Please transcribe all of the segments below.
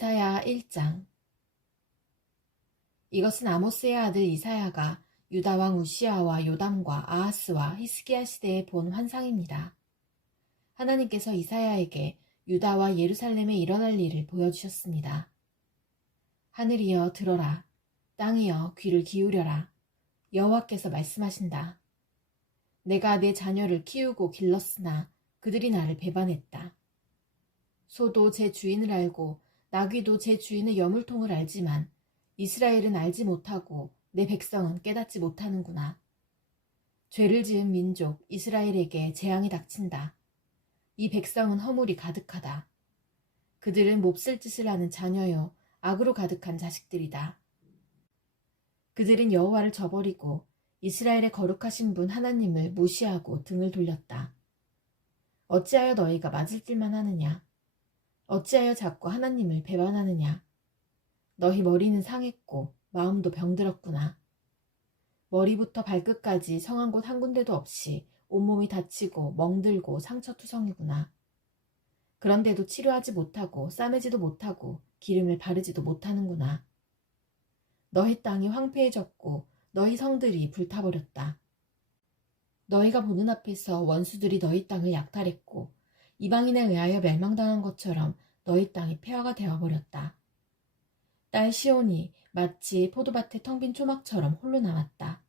이사야 1장. 이것은 아모스의 아들 이사야가 유다 왕 우시아와 요담과 아하스와 히스기야 시대에 본 환상입니다. 하나님께서 이사야에게 유다와 예루살렘에 일어날 일을 보여주셨습니다. 하늘이여 들어라, 땅이여 귀를 기울여라. 여호와께서 말씀하신다. 내가 내 자녀를 키우고 길렀으나 그들이 나를 배반했다. 소도 제 주인을 알고 나귀도 제 주인의 여물통을 알지만 이스라엘은 알지 못하고 내 백성은 깨닫지 못하는구나. 죄를 지은 민족 이스라엘에게 재앙이 닥친다. 이 백성은 허물이 가득하다. 그들은 몹쓸 짓을 하는 자녀요 악으로 가득한 자식들이다. 그들은 여호와를 저버리고 이스라엘의 거룩하신 분 하나님을 무시하고 등을 돌렸다. 어찌하여 너희가 맞을 길만 하느냐? 어찌하여 자꾸 하나님을 배반하느냐? 너희 머리는 상했고 마음도 병들었구나. 머리부터 발끝까지 성한 곳 한 군데도 없이 온몸이 다치고 멍들고 상처투성이구나. 그런데도 치료하지 못하고 싸매지도 못하고 기름을 바르지도 못하는구나. 너희 땅이 황폐해졌고 너희 성들이 불타버렸다. 너희가 보는 앞에서 원수들이 너희 땅을 약탈했고 이방인에 의하여 멸망당한 것처럼 너희 땅이 폐허가 되어버렸다. 딸 시온이 마치 포도밭의 텅 빈 초막처럼 홀로 남았다.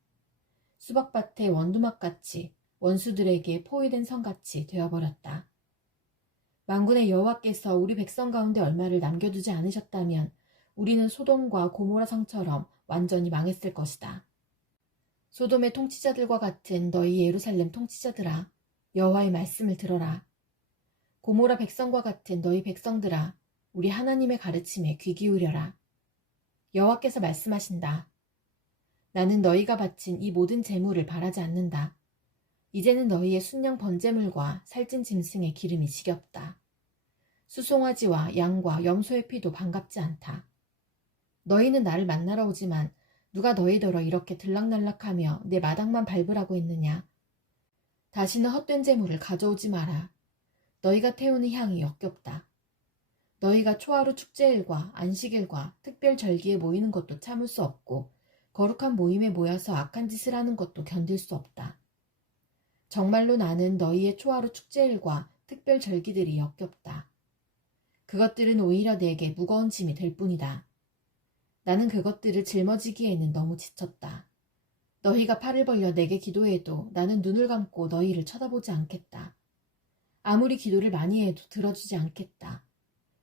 수박밭의 원두막같이 원수들에게 포위된 성같이 되어버렸다. 만군의 여호와께서 우리 백성 가운데 얼마를 남겨두지 않으셨다면 우리는 소돔과 고모라 성처럼 완전히 망했을 것이다. 소돔의 통치자들과 같은 너희 예루살렘 통치자들아, 여호와의 말씀을 들어라. 고모라 백성과 같은 너희 백성들아, 우리 하나님의 가르침에 귀 기울여라. 여호와께서 말씀하신다. 나는 너희가 바친 이 모든 제물을 바라지 않는다. 이제는 너희의 순양 번제물과 살찐 짐승의 기름이 지겹다. 수송아지와 양과 염소의 피도 반갑지 않다. 너희는 나를 만나러 오지만 누가 너희더러 이렇게 들락날락하며 내 마당만 밟으라고 했느냐. 다시는 헛된 제물을 가져오지 마라. 너희가 태우는 향이 역겹다. 너희가 초하루 축제일과 안식일과 특별 절기에 모이는 것도 참을 수 없고 거룩한 모임에 모여서 악한 짓을 하는 것도 견딜 수 없다. 정말로 나는 너희의 초하루 축제일과 특별 절기들이 역겹다. 그것들은 오히려 내게 무거운 짐이 될 뿐이다. 나는 그것들을 짊어지기에는 너무 지쳤다. 너희가 팔을 벌려 내게 기도해도 나는 눈을 감고 너희를 쳐다보지 않겠다. 아무리 기도를 많이 해도 들어주지 않겠다.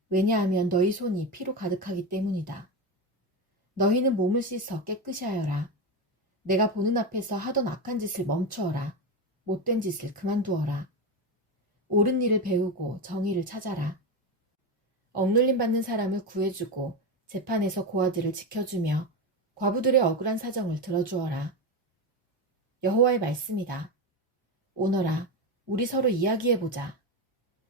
왜냐하면 너희 손이 피로 가득하기 때문이다. 너희는 몸을 씻어 깨끗이 하여라. 내가 보는 앞에서 하던 악한 짓을 멈추어라. 못된 짓을 그만두어라. 옳은 일을 배우고 정의를 찾아라. 억눌림 받는 사람을 구해주고 재판에서 고아들을 지켜주며 과부들의 억울한 사정을 들어주어라. 여호와의 말씀이다. 오너라, 우리 서로 이야기해보자.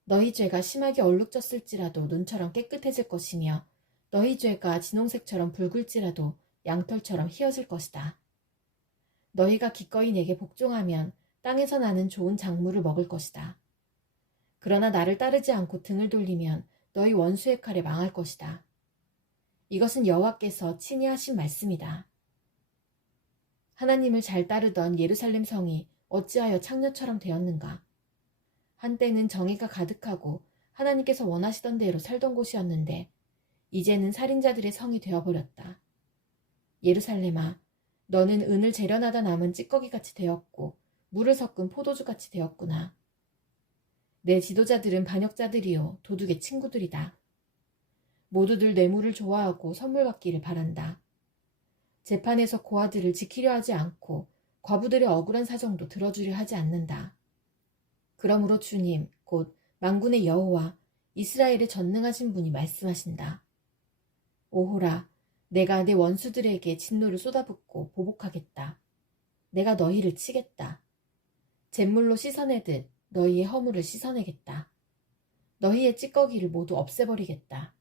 너희 죄가 심하게 얼룩졌을지라도 눈처럼 깨끗해질 것이며 너희 죄가 진홍색처럼 붉을지라도 양털처럼 희어질 것이다. 너희가 기꺼이 내게 복종하면 땅에서 나는 좋은 작물을 먹을 것이다. 그러나 나를 따르지 않고 등을 돌리면 너희 원수의 칼에 망할 것이다. 이것은 여호와께서 친히 하신 말씀이다. 하나님을 잘 따르던 예루살렘 성이 어찌하여 창녀처럼 되었는가? 한때는 정의가 가득하고 하나님께서 원하시던 대로 살던 곳이었는데 이제는 살인자들의 성이 되어버렸다. 예루살렘아, 너는 은을 재련하다 남은 찌꺼기같이 되었고 물을 섞은 포도주같이 되었구나. 내 지도자들은 반역자들이요 도둑의 친구들이다. 모두들 뇌물을 좋아하고 선물 받기를 바란다. 재판에서 고아들을 지키려 하지 않고 과부들의 억울한 사정도 들어주려 하지 않는다. 그러므로 주님, 곧 만군의 여호와 이스라엘의 전능하신 분이 말씀하신다. 오호라, 내가 내 원수들에게 진노를 쏟아붓고 보복하겠다. 내가 너희를 치겠다. 잿물로 씻어내듯 너희의 허물을 씻어내겠다. 너희의 찌꺼기를 모두 없애버리겠다.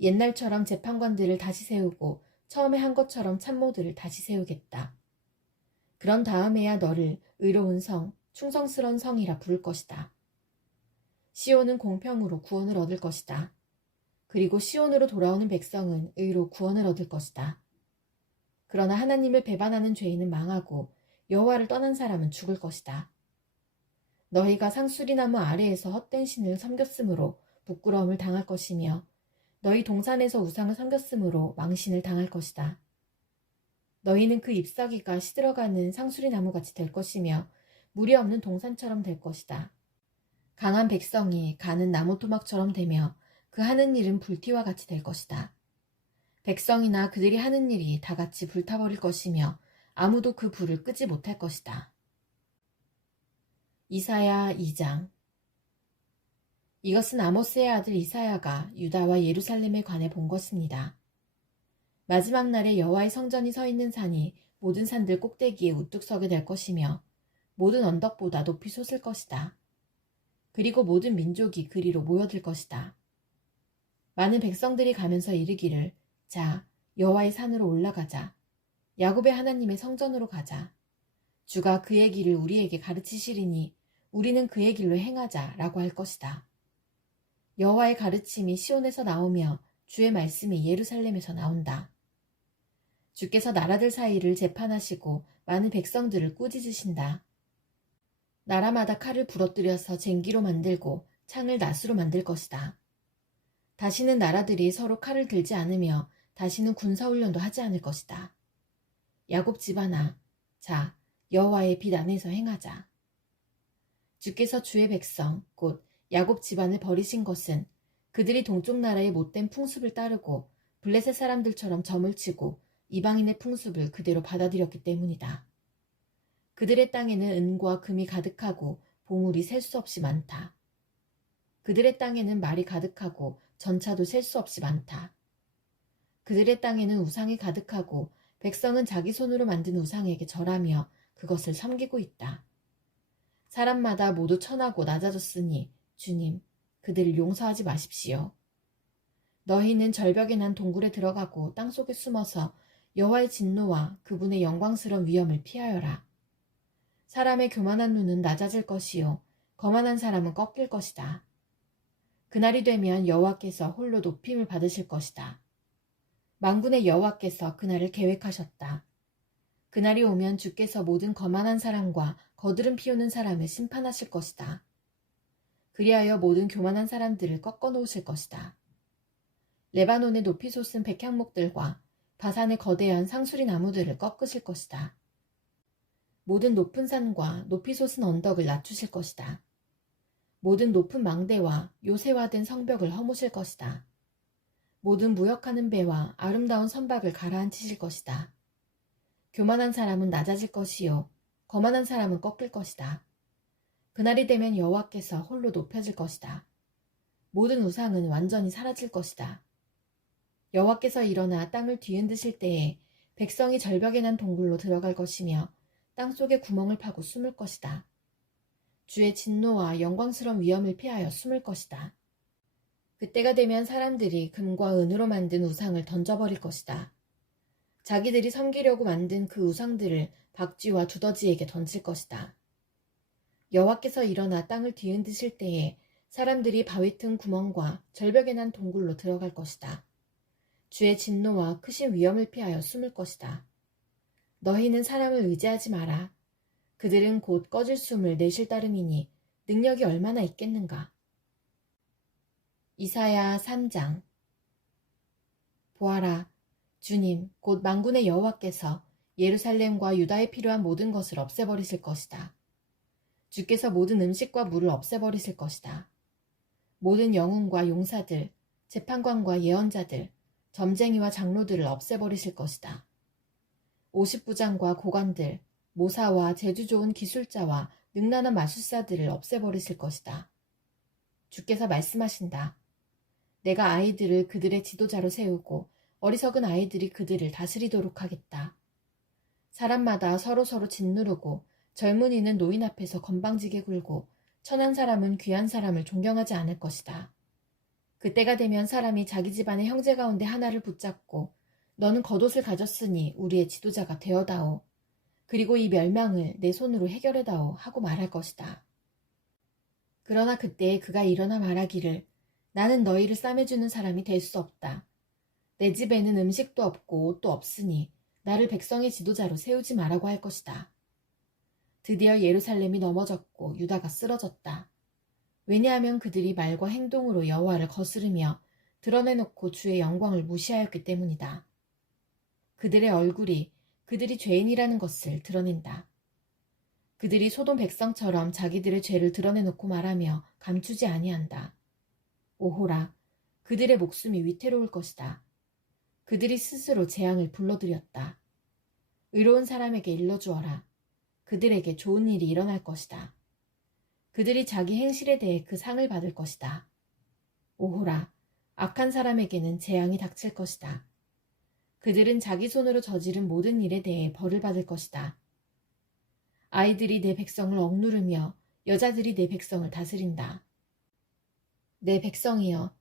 옛날처럼 재판관들을 다시 세우고 처음에 한 것처럼 참모들을 다시 세우겠다. 그런 다음에야 너를 의로운 성, 충성스러운 성이라 부를 것이다. 시온은 공평으로 구원을 얻을 것이다. 그리고 시온으로 돌아오는 백성은 의로 구원을 얻을 것이다. 그러나 하나님을 배반하는 죄인은 망하고 여호와를 떠난 사람은 죽을 것이다. 너희가 상수리나무 아래에서 헛된 신을 섬겼으므로 부끄러움을 당할 것이며 너희 동산에서 우상을 섬겼으므로 망신을 당할 것이다. 너희는 그 잎사귀가 시들어가는 상수리나무같이 될 것이며 물이 없는 동산처럼 될 것이다. 강한 백성이 가는 나무토막처럼 되며 그 하는 일은 불티와 같이 될 것이다. 백성이나 그들이 하는 일이 다 같이 불타버릴 것이며 아무도 그 불을 끄지 못할 것이다. 이사야 2장. 이것은 아모스의 아들 이사야가 유다와 예루살렘에 관해 본 것입니다. 마지막 날에 여호와의 성전이 서 있는 산이 모든 산들 꼭대기에 우뚝 서게 될 것이며 모든 언덕보다 높이 솟을 것이다. 그리고 모든 민족이 그리로 모여들 것이다. 많은 백성들이 가면서 이르기를 자, 여호와의 산으로 올라가자. 야곱의 하나님의 성전으로 가자. 주가 그의 길을 우리에게 가르치시리니 우리는 그의 길로 행하자 라고 할 것이다. 여호와의 가르침이 시온에서 나오며 주의 말씀이 예루살렘에서 나온다. 주께서 나라들 사이를 재판하시고 많은 백성들을 꾸짖으신다. 나라마다 칼을 부러뜨려서 쟁기로 만들고 창을 낫으로 만들 것이다. 다시는 나라들이 서로 칼을 들지 않으며 다시는 군사훈련도 하지 않을 것이다. 야곱 집안아, 자, 여호와의 빛 안에서 행하자. 주께서 주의 백성, 곧 야곱 집안을 버리신 것은 그들이 동쪽 나라의 못된 풍습을 따르고 블레셋 사람들처럼 점을 치고 이방인의 풍습을 그대로 받아들였기 때문이다. 그들의 땅에는 은과 금이 가득하고 보물이 셀 수 없이 많다. 그들의 땅에는 말이 가득하고 전차도 셀 수 없이 많다. 그들의 땅에는 우상이 가득하고 백성은 자기 손으로 만든 우상에게 절하며 그것을 섬기고 있다. 사람마다 모두 천하고 낮아졌으니 주님, 그들을 용서하지 마십시오. 너희는 절벽에 난 동굴에 들어가고 땅속에 숨어서 여호와의 진노와 그분의 영광스러운 위엄을 피하여라. 사람의 교만한 눈은 낮아질 것이요 거만한 사람은 꺾일 것이다. 그날이 되면 여호와께서 홀로 높임을 받으실 것이다. 만군의 여호와께서 그날을 계획하셨다. 그날이 오면 주께서 모든 거만한 사람과 거드름 피우는 사람을 심판하실 것이다. 그리하여 모든 교만한 사람들을 꺾어 놓으실 것이다. 레바논의 높이 솟은 백향목들과 바산의 거대한 상수리 나무들을 꺾으실 것이다. 모든 높은 산과 높이 솟은 언덕을 낮추실 것이다. 모든 높은 망대와 요새화된 성벽을 허무실 것이다. 모든 무역하는 배와 아름다운 선박을 가라앉히실 것이다. 교만한 사람은 낮아질 것이요 거만한 사람은 꺾일 것이다. 그날이 되면 여호와께서 홀로 높여질 것이다. 모든 우상은 완전히 사라질 것이다. 여호와께서 일어나 땅을 뒤흔드실 때에 백성이 절벽에 난 동굴로 들어갈 것이며 땅속에 구멍을 파고 숨을 것이다. 주의 진노와 영광스러운 위엄을 피하여 숨을 것이다. 그때가 되면 사람들이 금과 은으로 만든 우상을 던져버릴 것이다. 자기들이 섬기려고 만든 그 우상들을 박쥐와 두더지에게 던질 것이다. 여호와께서 일어나 땅을 뒤흔드실 때에 사람들이 바위 틈 구멍과 절벽에 난 동굴로 들어갈 것이다. 주의 진노와 크신 위엄을 피하여 숨을 것이다. 너희는 사람을 의지하지 마라. 그들은 곧 꺼질 숨을 내쉴 따름이니 능력이 얼마나 있겠는가. 이사야 3장. 보아라, 주님, 곧 만군의 여호와께서 예루살렘과 유다에 필요한 모든 것을 없애버리실 것이다. 주께서 모든 음식과 물을 없애버리실 것이다. 모든 영웅과 용사들, 재판관과 예언자들, 점쟁이와 장로들을 없애버리실 것이다. 50부장과 고관들, 모사와 재주 좋은 기술자와 능란한 마술사들을 없애버리실 것이다. 주께서 말씀하신다. 내가 아이들을 그들의 지도자로 세우고 어리석은 아이들이 그들을 다스리도록 하겠다. 사람마다 서로서로 짓누르고 젊은이는 노인 앞에서 건방지게 굴고 천한 사람은 귀한 사람을 존경하지 않을 것이다. 그때가 되면 사람이 자기 집안의 형제 가운데 하나를 붙잡고 너는 겉옷을 가졌으니 우리의 지도자가 되어다오. 그리고 이 멸망을 내 손으로 해결해다오 하고 말할 것이다. 그러나 그때에 그가 일어나 말하기를 나는 너희를 싸매주는 사람이 될 수 없다. 내 집에는 음식도 없고 옷도 없으니 나를 백성의 지도자로 세우지 말라고 할 것이다. 드디어 예루살렘이 넘어졌고 유다가 쓰러졌다. 왜냐하면 그들이 말과 행동으로 여호와를 거스르며 드러내놓고 주의 영광을 무시하였기 때문이다. 그들의 얼굴이 그들이 죄인이라는 것을 드러낸다. 그들이 소돔 백성처럼 자기들의 죄를 드러내놓고 말하며 감추지 아니한다. 오호라, 그들의 목숨이 위태로울 것이다. 그들이 스스로 재앙을 불러들였다. 의로운 사람에게 일러주어라. 그들에게 좋은 일이 일어날 것이다. 그들이 자기 행실에 대해 그 상을 받을 것이다. 오호라, 악한 사람에게는 재앙이 닥칠 것이다. 그들은 자기 손으로 저지른 모든 일에 대해 벌을 받을 것이다. 아이들이 내 백성을 억누르며 여자들이 내 백성을 다스린다. 내 백성이여,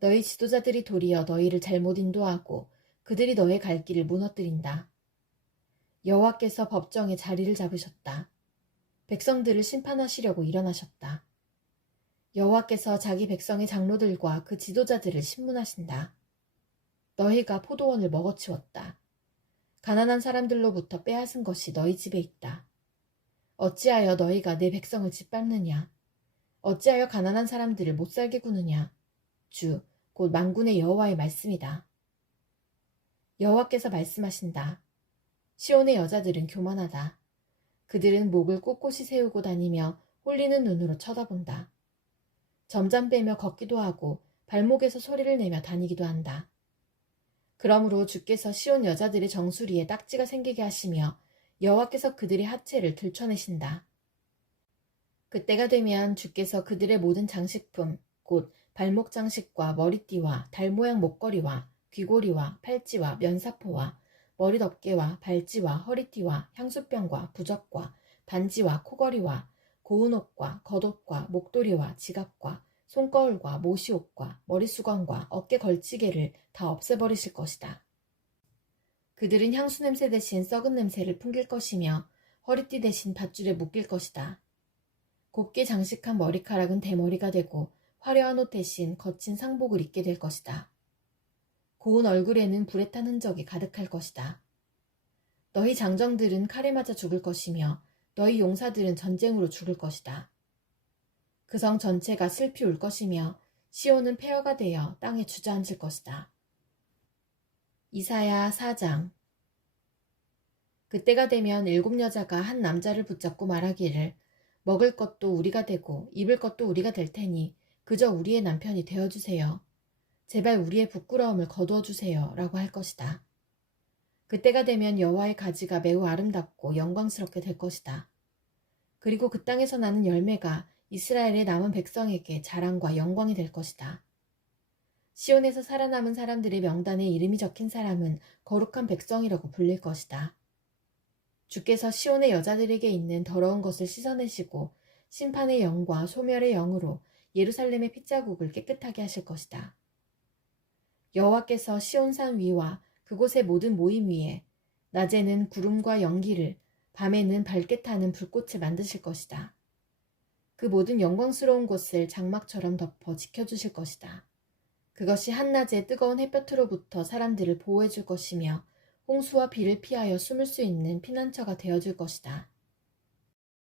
너희 지도자들이 도리어 너희를 잘못 인도하고 그들이 너의 갈 길을 무너뜨린다. 여호와께서 법정에 자리를 잡으셨다. 백성들을 심판하시려고 일어나셨다. 여호와께서 자기 백성의 장로들과 그 지도자들을 신문하신다. 너희가 포도원을 먹어치웠다. 가난한 사람들로부터 빼앗은 것이 너희 집에 있다. 어찌하여 너희가 내 백성을 짓밟느냐? 어찌하여 가난한 사람들을 못살게 구느냐? 주, 곧 만군의 여호와의 말씀이다. 여호와께서 말씀하신다. 시온의 여자들은 교만하다. 그들은 목을 꼿꼿이 세우고 다니며 홀리는 눈으로 쳐다본다. 점잠 빼며 걷기도 하고 발목에서 소리를 내며 다니기도 한다. 그러므로 주께서 시온 여자들의 정수리에 딱지가 생기게 하시며 여호와께서 그들의 하체를 들춰내신다. 그때가 되면 주께서 그들의 모든 장식품, 곧 발목 장식과 머리띠와 달 모양 목걸이와 귀고리와 팔찌와 면사포와 머리덮개와 발찌와 허리띠와 향수병과 부적과 반지와 코걸이와 고운 옷과 겉옷과 목도리와 지갑과 손거울과 모시옷과 머리수건과 어깨 걸치개를 다 없애버리실 것이다. 그들은 향수 냄새 대신 썩은 냄새를 풍길 것이며 허리띠 대신 밧줄에 묶일 것이다. 곱게 장식한 머리카락은 대머리가 되고 화려한 옷 대신 거친 상복을 입게 될 것이다. 고운 얼굴에는 불에 탄 흔적이 가득할 것이다. 너희 장정들은 칼에 맞아 죽을 것이며 너희 용사들은 전쟁으로 죽을 것이다. 그 성 전체가 슬피 울 것이며 시온은 폐허가 되어 땅에 주저앉을 것이다. 이사야 4장. 그때가 되면 7 여자가 한 남자를 붙잡고 말하기를 먹을 것도 우리가 되고 입을 것도 우리가 될 테니 그저 우리의 남편이 되어주세요. 제발 우리의 부끄러움을 거두어 주세요. 라고 할 것이다. 그때가 되면 여호와의 가지가 매우 아름답고 영광스럽게 될 것이다. 그리고 그 땅에서 나는 열매가 이스라엘의 남은 백성에게 자랑과 영광이 될 것이다. 시온에서 살아남은 사람들의 명단에 이름이 적힌 사람은 거룩한 백성이라고 불릴 것이다. 주께서 시온의 여자들에게 있는 더러운 것을 씻어내시고 심판의 영과 소멸의 영으로 예루살렘의 핏자국을 깨끗하게 하실 것이다. 여호와께서 시온산 위와 그곳의 모든 모임 위에 낮에는 구름과 연기를 밤에는 밝게 타는 불꽃을 만드실 것이다. 그 모든 영광스러운 곳을 장막처럼 덮어 지켜주실 것이다. 그것이 한낮의 뜨거운 햇볕으로부터 사람들을 보호해 줄 것이며 홍수와 비를 피하여 숨을 수 있는 피난처가 되어줄 것이다.